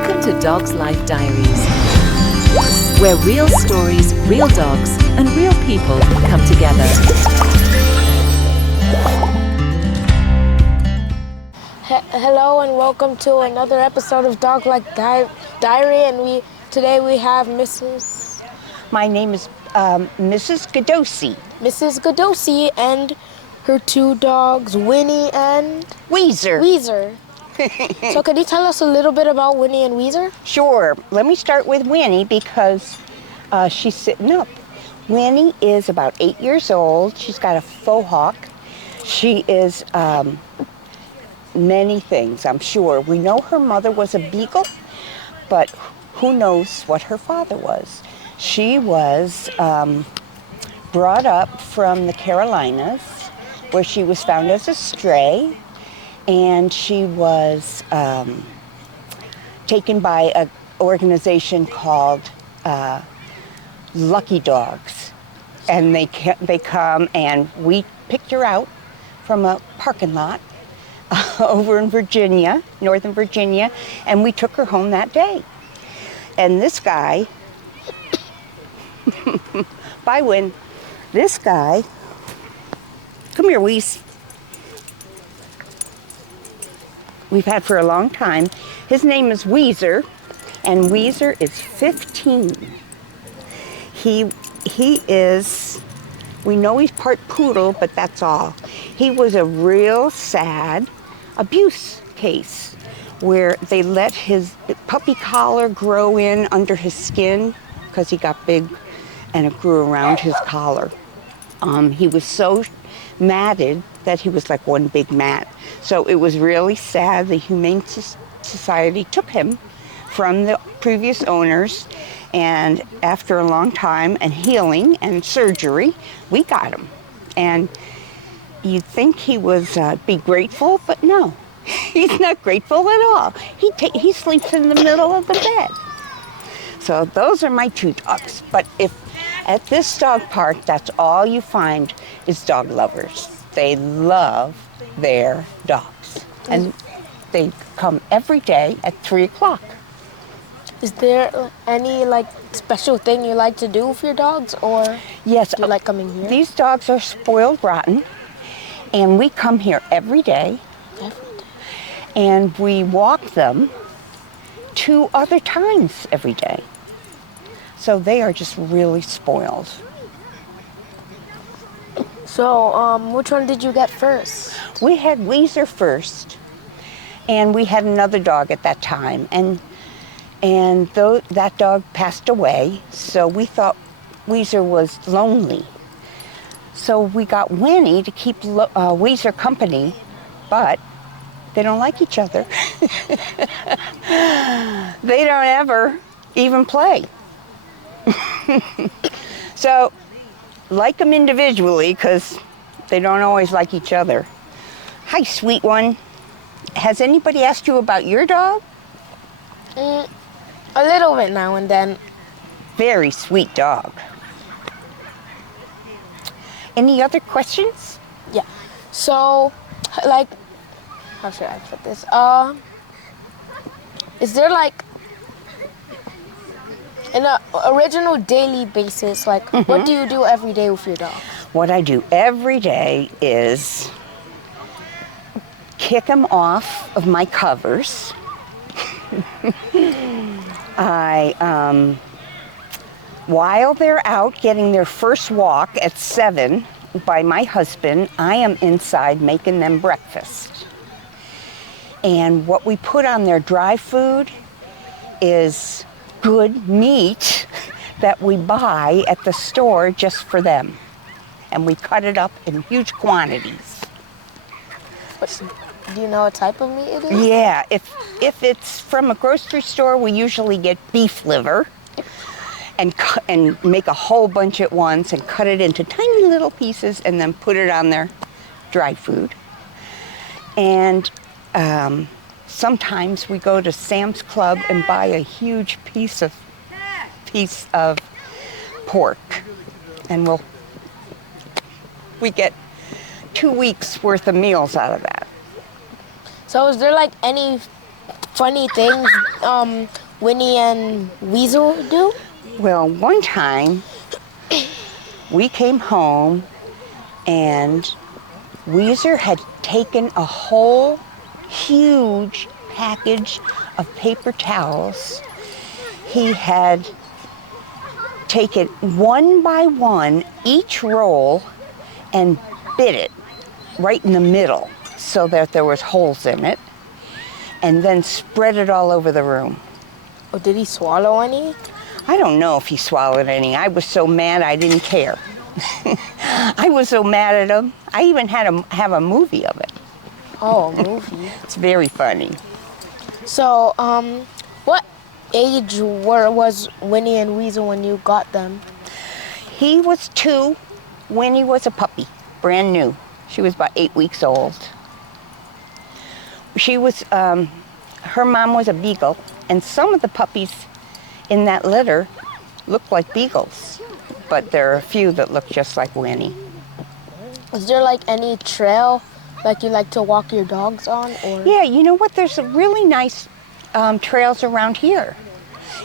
Welcome to Dog's Life Diaries, where real stories, real dogs, and real people come together. Hello and welcome to another episode of Dog Life Diary, and today we have Mrs. My name is Mrs. Godosi. Mrs. Godosi and her two dogs, Winnie and Weezer. So can you tell us a little bit about Winnie and Weezer? Sure. Let me start with Winnie because she's sitting up. Winnie is about 8 years old. She's got a faux hawk. She is many things, I'm sure. We know her mother was a beagle, but who knows what her father was. She was brought up from the Carolinas, where she was found as a stray, and she was taken by an organization called Lucky Dogs. And they come, and we picked her out from a parking lot over in Virginia, Northern Virginia, and we took her home that day. And this guy, bye Win, this guy, come here Weez, we've had for a long time. His name is Weezer, and Weezer is 15. He is, we know he's part poodle, but that's all. He was a real sad abuse case where they let his puppy collar grow in under his skin because he got big and it grew around his collar. He was so matted that he was like one big mat. So it was really sad. The Humane Society took him from the previous owners, and after a long time and healing and surgery, we got him. And you'd think he was be grateful, but no, he's not grateful at all. He sleeps in the middle of the bed. So those are my two dogs. But if at this dog park, that's all you find is dog lovers. They love their dogs, and they come every day at 3 o'clock. Is there any special thing you like to do with your dogs, or Yes, do you like coming here? These dogs are spoiled rotten, and we come here every day. And we walk them 2 other times every day. So they are just really spoiled. So, which one did you get first? We had Weezer first, and we had another dog at that time, and though that dog passed away, so we thought Weezer was lonely. So we got Winnie to keep Weezer company, but they don't like each other. They don't ever even play. So, like them individually, because they don't always like each other. Hi, sweet one. Has anybody asked you about your dog? A little bit now and then. Very sweet dog. Any other questions? Yeah. So, how should I put this? Is there an original daily basis, what do you do every day with your dog? What I do every day is kick them off of my covers. While they're out getting their first walk at 7 by my husband, I am inside making them breakfast. And what we put on their dry food is good meat that we buy at the store just for them. And we cut it up in huge quantities. Do you know what type of meat it is? Yeah, if it's from a grocery store, we usually get beef liver and make a whole bunch at once and cut it into tiny little pieces and then put it on their dry food. And sometimes we go to Sam's Club and buy a huge piece of pork, and we get 2 weeks worth of meals out of that. So is there any funny things Winnie and Weasel do? Well, one time we came home and Weezer had taken a whole huge package of paper towels. He had taken one by one each roll and bit it right in the middle so that there was holes in it, and then spread it all over the room. Or did he swallow any? I don't know if he swallowed any. I was so mad I didn't care. I was so mad at him. I even had to have a movie of it. Oh, a movie. It's very funny. So, what age was Winnie and Weasel when you got them? He was 2. Winnie was a puppy, brand new. She was about 8 weeks old. She was, her mom was a beagle, and some of the puppies in that litter look like beagles, but there are a few that look just like Winnie. Is there like any trail like you like to walk your dogs on? Or? Yeah, you know what? There's some really nice trails around here.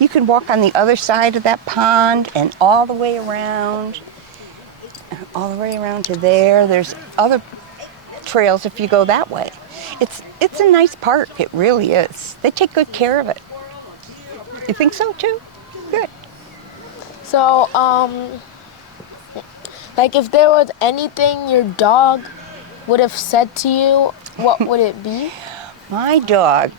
You can walk on the other side of that pond and all the way around to there. There's other trails if you go that way. It's a nice park. It really is. They take good care of it. You think so too? Good. So, like if there was anything your dog would have said to you, what would it be? My dog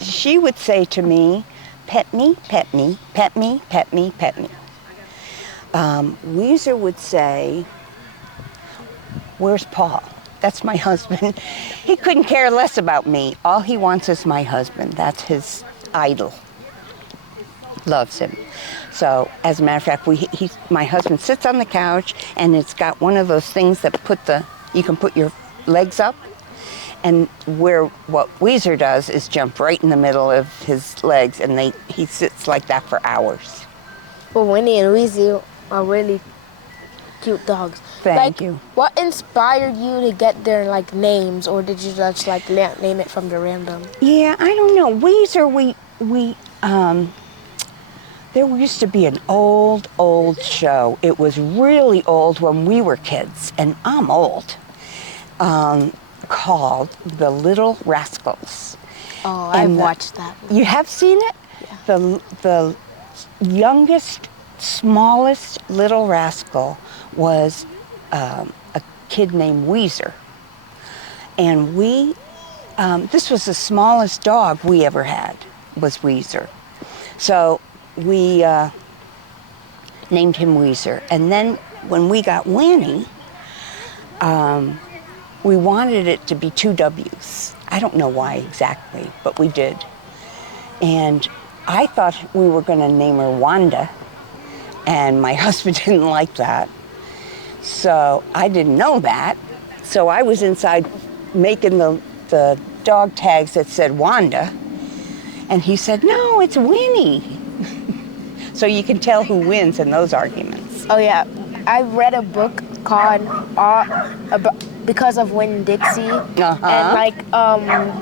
she would say to me, pet me, pet me, pet me, pet me, pet me. Weezer would say, where's Paul? That's my husband. He couldn't care less about me. All he wants is my husband. That's his idol. Loves him. So, as a matter of fact, my husband sits on the couch, and it's got one of those things that you can put your legs up, and what Weezer does is jump right in the middle of his legs, and he sits like that for hours. Well, Winnie and Weasel are really cute dogs. Thank you. What inspired you to get their names, or did you just name it from the random? Yeah, I don't know. Weezer, there used to be an old show. It was really old when we were kids, and I'm old, called The Little Rascals. Oh, I've watched that. You have seen it? Yeah. The youngest, smallest little rascal was a kid named Weezer. And this was the smallest dog we ever had, was Weezer. So we named him Weezer. And then when we got Winnie, we wanted it to be 2 W's. I don't know why exactly, but we did. And I thought we were going to name her Wanda, and my husband didn't like that. So I didn't know that. So I was inside making the dog tags that said Wanda, and he said, no, it's Winnie. So you can tell who wins in those arguments. Oh yeah, I read a book called Because of Winn-Dixie, and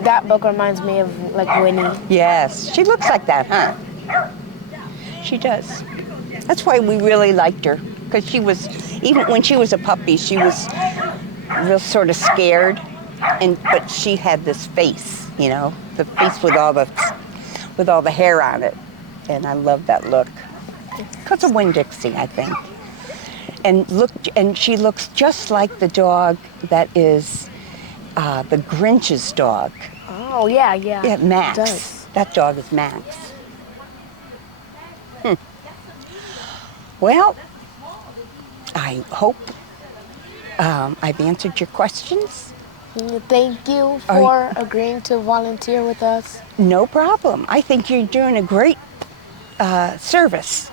that book reminds me of Winnie. Yes, she looks like that, huh? She does. That's why we really liked her, because even when she was a puppy, she was real sort of scared, but she had this face, the face with all the hair on it, and I love that look. Because of Winn-Dixie, I think. And she looks just like the dog that is the Grinch's dog. Oh yeah. Yeah, Max. It does. That dog is Max. Well, I hope I've answered your questions. Thank you for agreeing to volunteer with us. No problem. I think you're doing a great service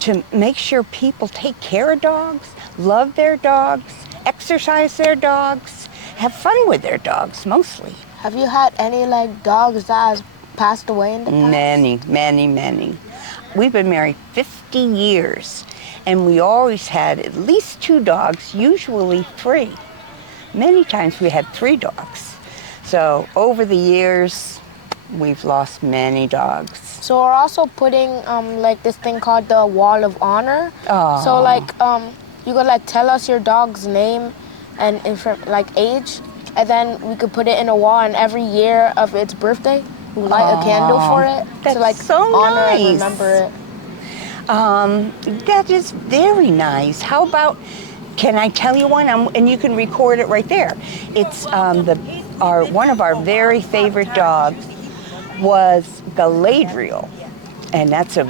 to make sure people take care of dogs, love their dogs, exercise their dogs, have fun with their dogs mostly. Have you had any dogs that has passed away in the past? Many. We've been married 50 years, and we always had at least 2 dogs, usually 3. Many times we had 3 dogs. So over the years, we've lost many dogs. So we're also putting like this thing called the Wall of Honor. Aw. So like you could like tell us your dog's name and like age, and then we could put it in a wall. And every year of its birthday, we light a candle for it That's to like so honor nice. and remember it. That is very nice. How about, can I tell you one? And you can record it right there. It's one of our very favorite dogs was Galadriel, and that's a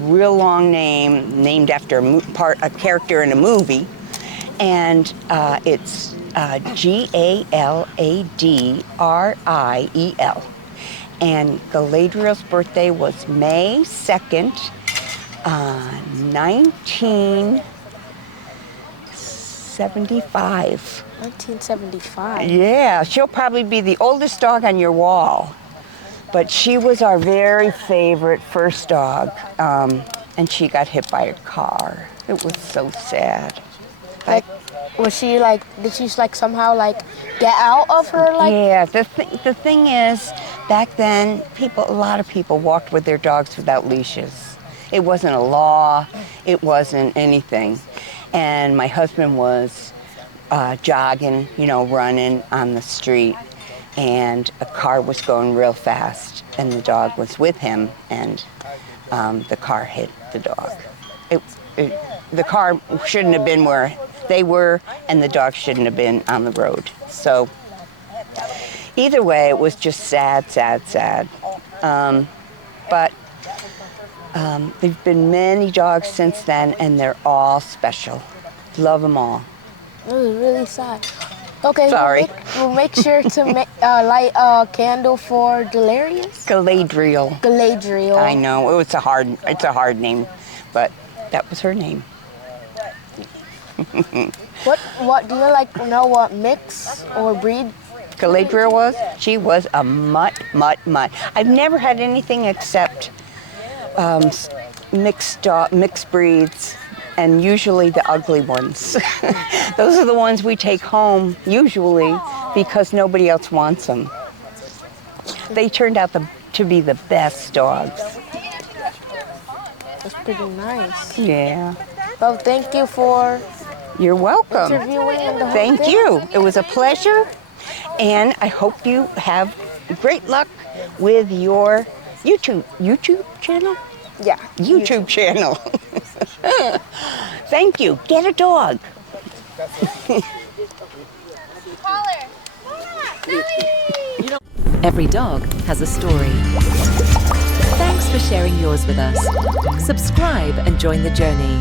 real long name named after a character in a movie, and it's Galadriel. And Galadriel's birthday was May 2nd, 1975. 1975. Yeah, she'll probably be the oldest dog on your wall. But she was our very favorite first dog, and she got hit by a car. It was so sad. Like, was she like? Did she like somehow like get out of her like? Yeah, the thing is, back then, a lot of people walked with their dogs without leashes. It wasn't a law. It wasn't anything. And my husband was jogging, running on the street, and a car was going real fast, and the dog was with him, and the car hit the dog. The car shouldn't have been where they were, and the dog shouldn't have been on the road. So either way, it was just sad, sad, sad. But there've been many dogs since then, and they're all special. Love them all. It was really sad. Okay. Sorry. We'll make sure to light a candle for Galadriel. Galadriel. I know, it's a hard name, but that was her name. What do you know what mix or breed? Galadriel was? She was a mutt. I've never had anything except mixed breeds, and usually the ugly ones. Those are the ones we take home, usually, because nobody else wants them. They turned out to be the best dogs. That's pretty nice. Yeah. Well, thank you for You're welcome. interviewing and the whole Thank thing. you. It was a pleasure, and I hope you have great luck with your YouTube channel? Yeah. YouTube channel. Thank you. Get a dog. Every dog has a story. Thanks for sharing yours with us. Subscribe and join the journey.